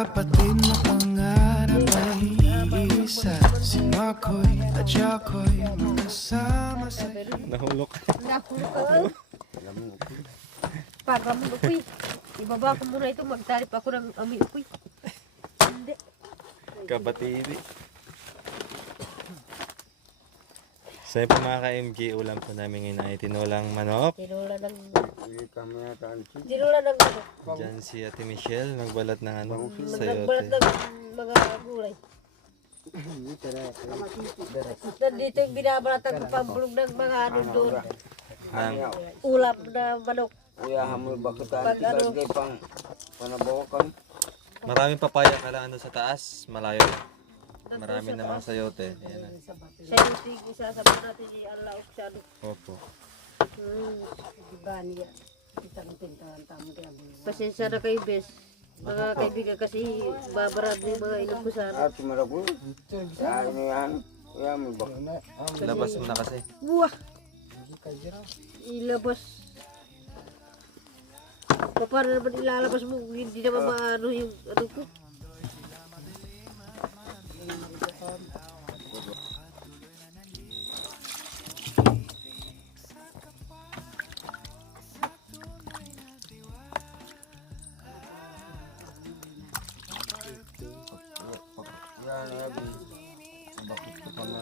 Kapatid na pangarap ay iisa. Si Makoy at Jacoy magkasama sa Nahulok. Nahulog. Para mo upoy. Ibaba ko muna ito, magtalip ako ng amoy upoy. Hindi. Kabatidi. So yun po mga ka-MG, ulam po namin ngayon ay tinulang manok. Tinula ng manok. Diyan si Ate Michelle, nagbalat ng ano, Nagbalat sayote. ng mga gulay. Nandito yung binabalatan ko pambulong ng mga ano doon. Nang, Ulam na manok. Kuya, hamoy bakit Pag ano, kay pang panabawakan? maraming papaya ka lang ano sa taas, malayo. Marami namang sayote. Ayan na. siya yung isasama natin yung alaok siya. Opo. Pasensya na kayo, bes. Mga kaibigan kasi babarad na yung mga inom ko sana. At marabu. Ano yan? Kuya, may bakit? Labas mo na kasi. Buwah! Ilabas. Paano naman ilalabas mo kung hindi naman maano yung ano ko? Yan, Abi. Bakit ka pa na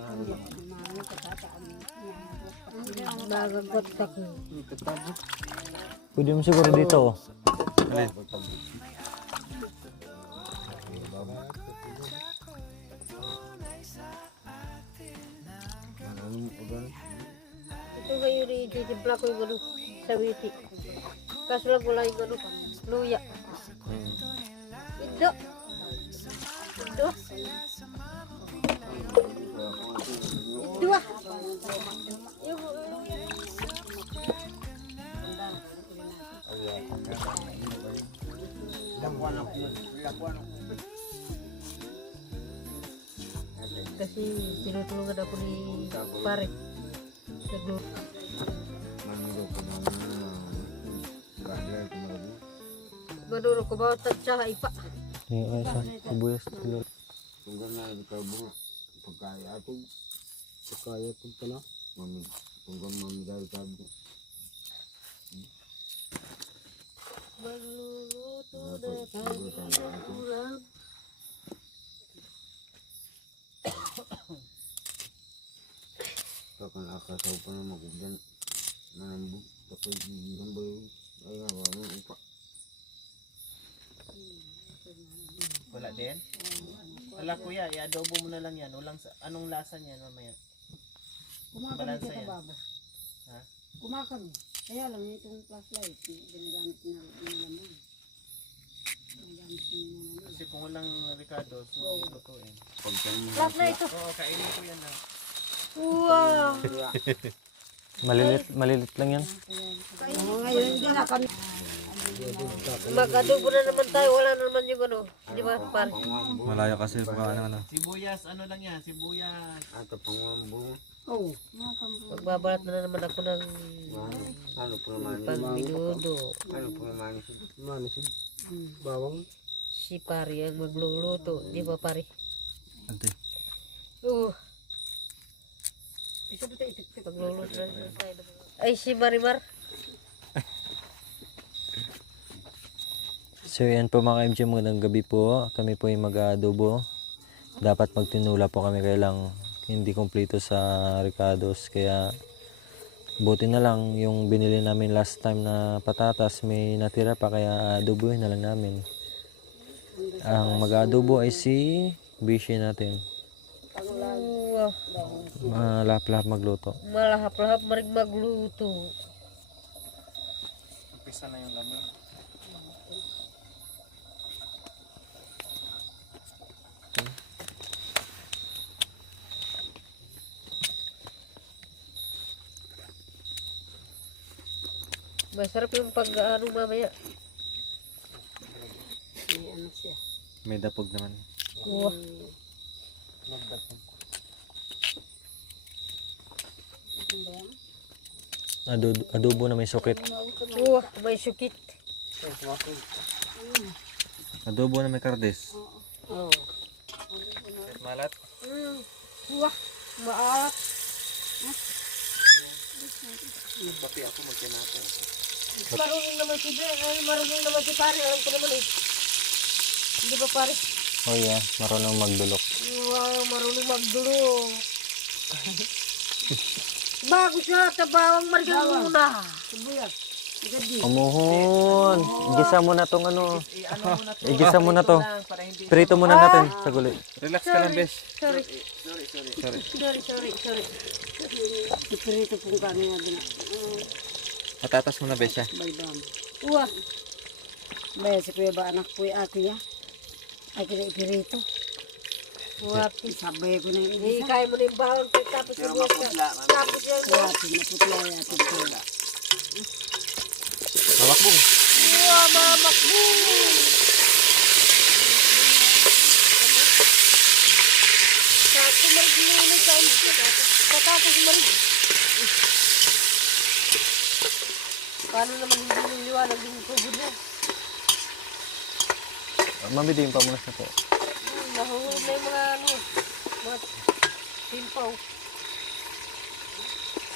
Nagagot ako. Pwede mo siguro dito. Alin? Ito ngayon ititimpla ko yung ano, sa witi. Kaso lang wala yung ano, luya. Indo. Indo. Indo ah. Yung luya. Kasi tinutulungan ako ni pare. Nagluto. Maduro ko ba tsaka ipa. Yung isa, sibuyas. Tunggal na ikaw buo. Pagkaya ito. Pagkaya ito pala. Tunggal mamigay ka buo. Magluluto na tayo ng ulam. Kapag nakasaw pa na magugdan. Nanambog. Kapag hindi ba yun? Ay nga ba mo upa. Wala din? Wala kuya, i-adobo mo na lang yan. Anong lasa niyan mamaya? Kumakami Balansa ka yan. babo. Ha? Kumakami. Kaya lang itong flashlight, ginagamit na laman. Ginagamit na Kasi kung walang Ricardo, so lutuin. Lahat na ito. Oo, kainin ko yan na. Wow! Malilit lang yan. ngayon hindi na kami. Mag-adobo na naman tayo. Wala na naman yung ano. Di ba, pare? Malayo kasi baka ano. Sibuyas, ano lang yan? Sibuyas. Ato pangwambong. Oo. Magbabalat na naman ako ng Ano po naman? pagminudo. Ano po naman? Bawang. Si pare ang magluluto. Di ba, pare? Ante. Magluluto na naman tayo. Ay, si Marimar. So yan po mga MJ, magandang gabi po. Kami po yung mag-adobo. Dapat magtinula po kami, kaya lang hindi kompleto sa Ricardo's. Kaya buti na lang yung binili namin last time na patatas, may natira pa, kaya adobohin na lang namin. Ang mag-adobo ay si Bishi natin. Wow. Malap-lap magluto. Malahap-lahap maring magluto. Umpisa na yung lamin. Masarap yung pag-ano mamaya. May ano siya. May dapog naman. Wow. Adobo na may sukit. Wow, may sukit. Adobo na may kardes. Oo. Malat. Wah, maalat. Kapi ako magkinata. Marunong naman si marunong naman si pare. Alam ko naman eh. Hindi ba pare? Oh yeah, marunong magdulok. Wow, marunong magdulong. Bago siya, tabawang marigang muna. Sibuyas. Gadi. Umuhon. Igisa mo na tong ano. I-ano mo na to. Igisa mo na to. Lang, para hindi Prito muna natin sa gulay. Relax ka lang, besh. Sorry, Sorry. sorry. Ipirito pong kami nga din. Patatas mo na, besh, ha? Baybang. Wah, Baya si kuya ba anak po yung ate ya? Ay kaya ipirito. wapi. Sabay ko na yung Hindi, isa. kaya mo na yung bawang tapos Pero sibuyas ka. maputla. Tapos yan. Kaya pinaputla yung ate ko. Hawak mo. Wah, mamak mo. Sako marigino sa umsi. Patapos marig. Paano naman hindi yung liwanag din ko niya? Mamidiin pa muna sa to. Nahulog na yung mga mga timpaw.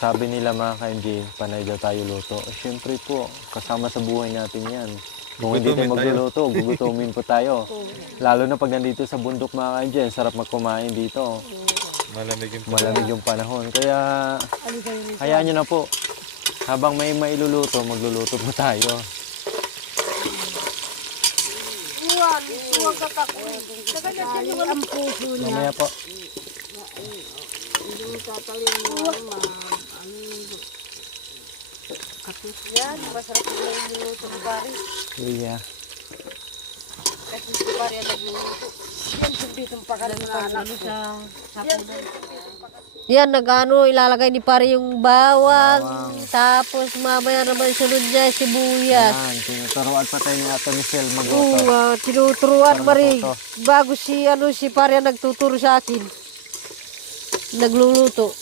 Sabi nila mga ka-MJ, panay daw tayo luto. Siyempre po, kasama sa buhay natin yan. Kung hindi tayo Gugutumin magluluto, gugutumin po tayo. Lalo na pag nandito sa bundok mga ka-MJ, sarap magkumain dito. Malamig yung Malamig yung panahon. Kaya, hayaan nyo na po. Habang may mailuluto, magluluto po tayo. Huwag katakuin. Nagagad yan yung Ang puso niya. Mamaya po. Hindi tatalim mo. yan. Masarap yung niluto ng pare. Kuya. Kasi si pare ang nagluluto. Yan dito ang pakalan na anak ko. Yan, nag-ano, ilalagay ni pare yung bawang. Tapos mamaya naman sunod niya sibuyas. Yan, tinuturuan pa tayo ni Ate Michelle magluto. Tinuturuan Para marig. matuto. Bago si pare ang nagtuturo sa akin. Nagluluto.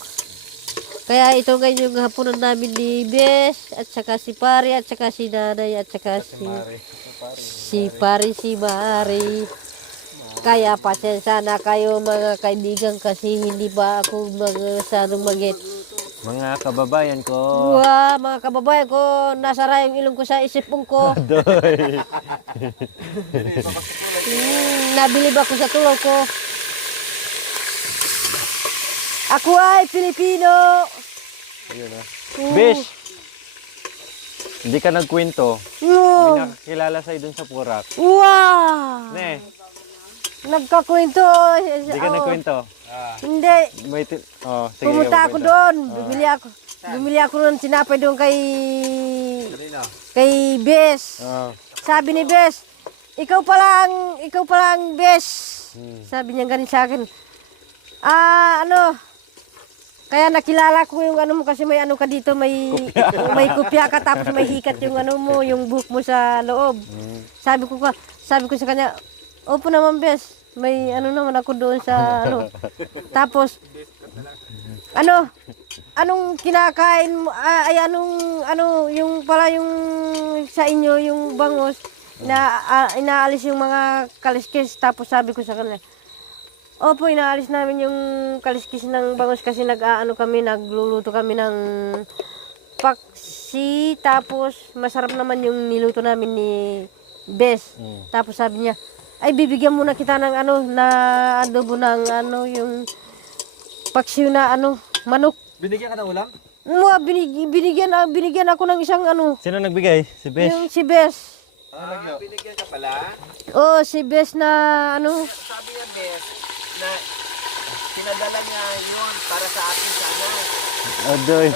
Kaya ito ngayon yung hapunan namin ni Bes, at saka si pare, at saka si nanay, at saka si Mari. Kaya pasensya na kayo mga kaibigan kasi hindi ba ako masyadong magit. Mga kababayan ko. Wah, mga kababayan ko, nasara yung ilong ko sa isipong ko. Nabilib ako sa tulog ko. Ako ay Pilipino. Ayun ah. Bish! Hindi ka nagkwento. May Wow! nakakilala sa'yo dun sa Purak. Wow! Ne, Nagkakwento. hindi ka nagkwento. Hindi. May sige, Pumunta ako kwento. doon. Bumili ako ng tinapay doon kay Bes. Oh. Sabi ni Bes, ikaw pa lang Bes. Sabi niya ganun sa akin. Kaya nakilala ko yung ano mo kasi may ano ka dito, may kopya ka tapos may hikat yung ano mo, yung book mo sa loob. Sabi ko sa kanya, opo naman Bes, may ano naman ako doon sa ano. Tapos, anong kinakain mo, yung pala yung sa inyo, yung bangos, inaalis yung mga kaliskis. Tapos sabi ko sa kanila, opo, inaalis namin yung kaliskis ng bangos kasi nagluluto kami ng paksi. Tapos masarap naman yung niluto namin ni Bes. Tapos sabi niya, ay bibigyan muna kita ng na adobo ng yung paksi na manok. Binigyan ka ng ulam? Binigyan ako ng isang Sino nagbigay? Si Bish? yung si Bes. binigyan ka pala. Oh, si Bes na Sabi niya, Bes, na pinadala niya yun para sa atin sana. Adoy.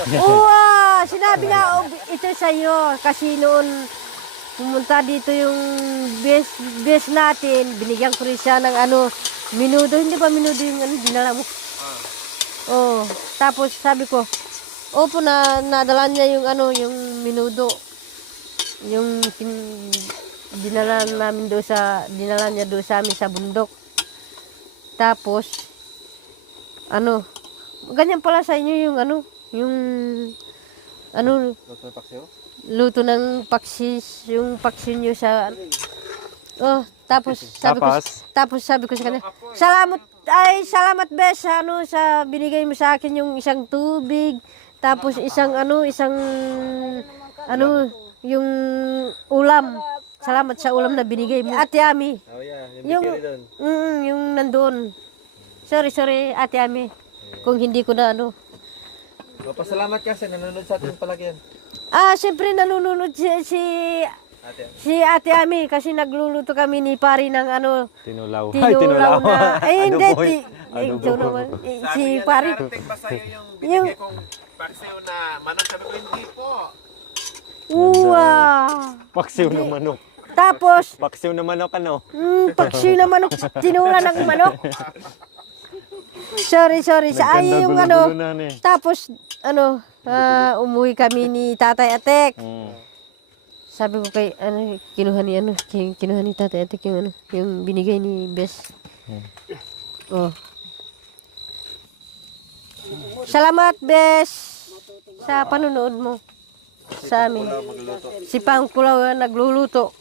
Sinabi na, ito sa'yo. Kasi noon, pumunta dito yung best natin. Binigyan ko rin siya ng minudo. Hindi ba minudo yung dinala mo? Oh, tapos sabi ko, opo nadala niya yung yung minudo. Yung dinala niya doon sa amin sa bundok. Tapos, ganyan pala sa inyo yung Luto ng paksiw? luto ng paksis, yung paksi nyo sa Oh, tapos sabi ko sa kanya, salamat bes sa binigay mo sa akin yung isang tubig, tapos isang yung ulam. Salamat sa ulam na binigay mo. Ate Ami. Oh yeah, Yung yung nandoon. Sorry Ate Ami. Kung hindi ko na Pasalamat kasi nanonood sa ating palagyan. Siyempre nanonood Ate. si Ate Ami kasi nagluluto kami ni pari ng Tinulaw. tinulaw na. Ay, hindi. Adobo. Ikaw naman. Si pari. Darating ba sa'yo yung binigay kong paksiw na manok? Sabi ko, hindi po. Wow. Paksiw na manok. Tapos, Paksiw na manok ano? paksiw na manok, tinula ng manok. Sorry. Sa ayaw yung Tapos, umuwi kami ni Tatay Atek. Sabi ko kay, kinuha ni Tatay Atek yung binigay ni Bes. Oh. Salamat, Bes, sa panonood mo sa amin. Si Pangkulaw nagluluto.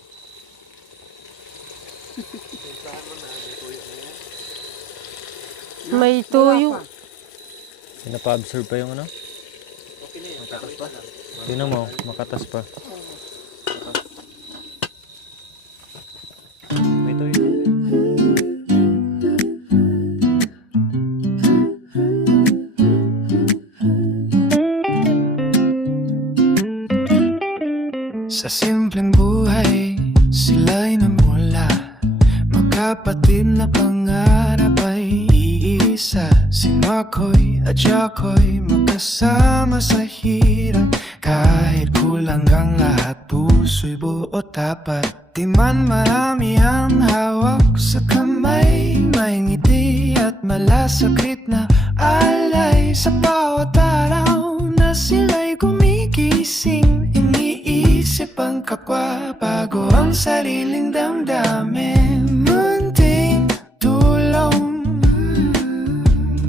May tuyo. Pinapa-absorb pa yung Makatas pa? Tingnan mo, makatas pa. May tuyo. Sa simpleng buhay, sila'y namula. Magkapatid na pangarap ay iisa. Si Makoy at Jacoy magkasama sa hirap. Kahit kulang ang lahat, puso'y buo tapat. Di man marami ang hawak sa kamay, may ngiti at malasakit na alay. Sa bawat araw na sila'y gumigising, iniisip ang kapwa bago ang sariling damdamin. Munting tulong,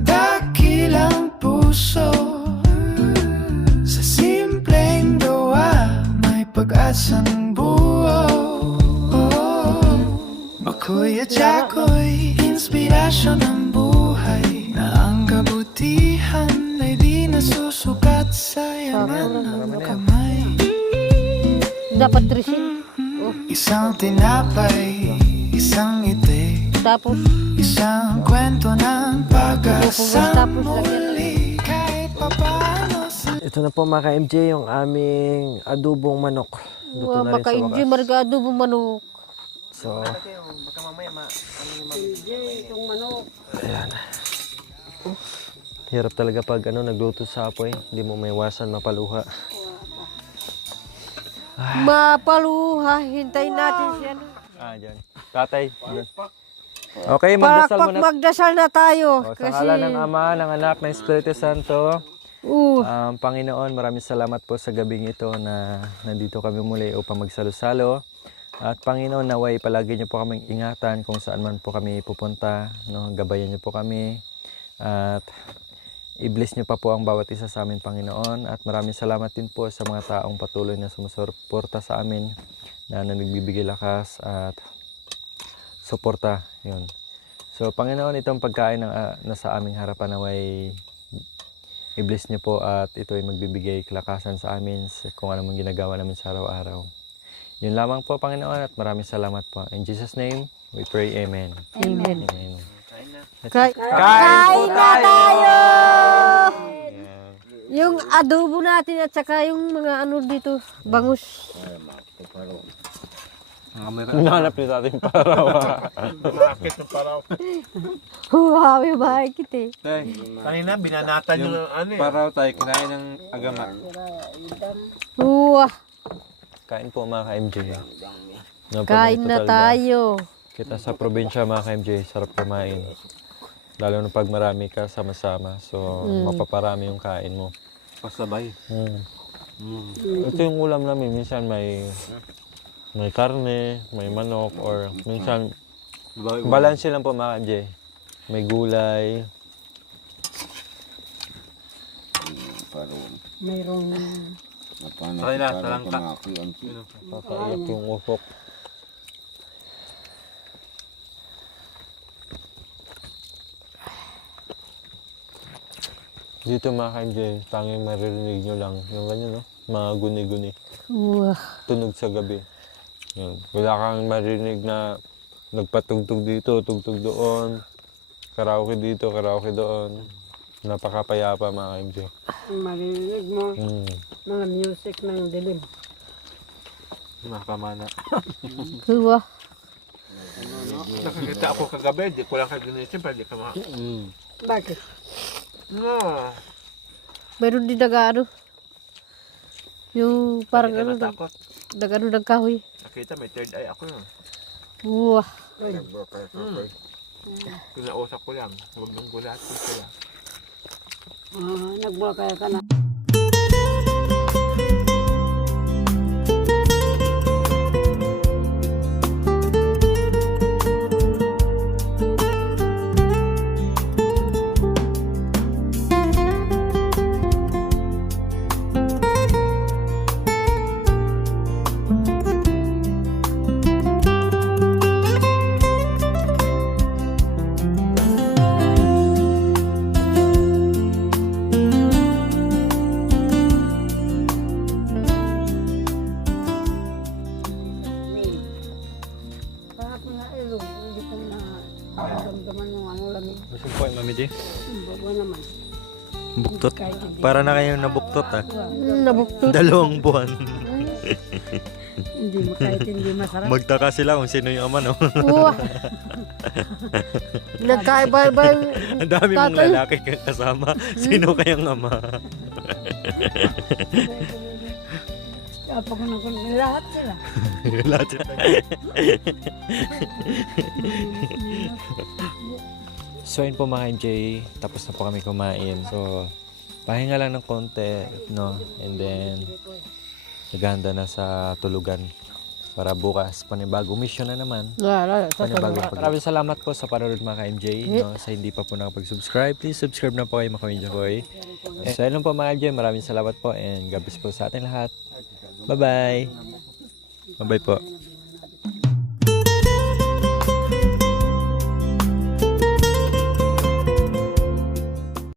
dakilang puso, sa simpleng gawa may pag-asang buo. Makoy at Jacoy, inspirasyon ng buhay, na ang kabutihan ay di nasusukat sa yaman ng kamay. Dapat resin. Isang tinapay, isang ngiti, Tapos, isang kwento ng pag-asa tapos lagyan. muli. Kahit papaano sa Ito na po mga ka-MJ, yung aming adobong manok. Luto na rin sa maka-enjoy wakas. margado mo manok. So, Baka mamaya Itong manok. hirap talaga pag nagluto sa apoy. Hindi mo maiwasan mapaluha. Mapaluha, hintayin natin siya. Dyan. Tatay. Dyan. Okay, magdasal muna. Magdasal na tayo. O, sa ngalan ng Ama, ng Anak, ng Espiritu Santo. Panginoon, maraming salamat po sa gabing ito na nandito kami muli upang magsalo-salo. At Panginoon, naway palagi niyo po kaming ingatan kung saan man po kami pupunta. Gabayan niyo po kami. At i-bless niyo pa po ang bawat isa sa amin, Panginoon. At maraming salamat din po sa mga taong patuloy na sumusuporta sa amin, na nagbibigay lakas at suporta. Yun. So, Panginoon, itong pagkain na nasa aming harapan, naway i-bless niyo po at ito ay magbibigay kalakasan sa amin kung ano mang ginagawa namin sa araw-araw. Yun lamang po, Panginoon, at maraming salamat po. In Jesus' name, we pray. Amen. Amen. Amen. Kain na tayo! Yung adobo natin at saka yung mga dito, bangus. Nanap niyo sa ating paraw. Bakit ng paraw? Wow, yung bahay kita Kanina, binanatan yung Paraw tayo, kinain ng agama. Wow, Kain po mga ka-MJ. kain na tayo. Kita sa probinsya mga ka-MJ, sarap kumain. Lalo na pag marami ka sama-sama. So, mapaparami yung kain mo. Pasabay. Ito yung ulam namin. Minsan may karne, may manok, or minsan balance lang po mga ka-MJ. May gulay. Mayroong Sa kanila, talangka. Kakaiyak yung usok. Dito mga ka-MJ, tanging maririnig nyo lang. Yung ganyan, no? Mga guni-guni. Wah. Tunog sa gabi. Yun. Wala kang marinig na nagpatugtog dito, tugtog doon. Karaoke dito, karaoke doon. Napakapayapa mga ka-MJ. Maririnig mo mga music ng dilim. Makamana. Wah. Nakakita ako kagabi, di ko lang kaginisip, hindi ka Bakit? No. Meron din nag-ano. Yung parang ano, Natakot. nagkahoy. Nakita, may third eye ako yun. Wah. Kinausap ko lang, huwag nang gulat ko sila. Nagbulakay ka na. Kahapon nga ilong, hindi ko na damdaman yung ano lamig. Gusto po yung Mami J? Bago naman. Buktot. Para na kayong nabuktot ah. Nabuktot. 2 buwan. Hindi mo kahit hindi masarap. Magtaka sila kung sino yung ama, no? Wah. Nagkaiba-iba yung Ang dami mong tatay. lalaki kang kasama. Sino kayang ama? Kapag lahat sila. Lahat sila. So yun po mga MJ, tapos na po kami kumain. So, pahinga lang ng konti, no? And then, naghahanda na sa tulugan para bukas, panibagong mission na naman. Panibagong pag- Maraming salamat po sa panonood mga ka-MJ. No? Sa hindi pa po nakapag-subscribe, please subscribe na po kayo mga ka-MJ Koy. So yun lang po mga MJ, maraming salamat po and God bless po sa ating lahat. Bye-bye! Bye-bye po.